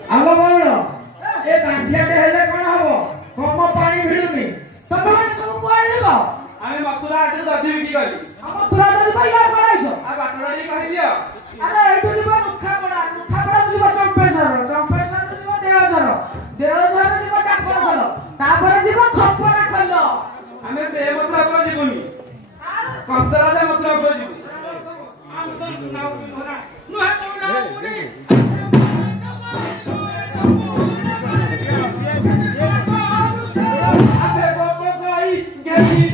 आगो बावळ ए काठियाटे हेले कोन हबो कम पानी भिडुनी समान सब कोइ लेबो आमे मथुरा आटे दधी बिकी गली हम मथुरा दधी पाइला पड़ाइछो आ बाटडारी कहि दियो अरे एटु जीवा नुखा पड़ा जीवा चंपेश्वर जीवा देवधर जीवा टापर खल तापर जीवा खपरा खल आमे से मथुरा पर जीवनी कंसरा दे मथुरा पर जीवू हम तो सुनाओ ना नुहा कोना पुनी Get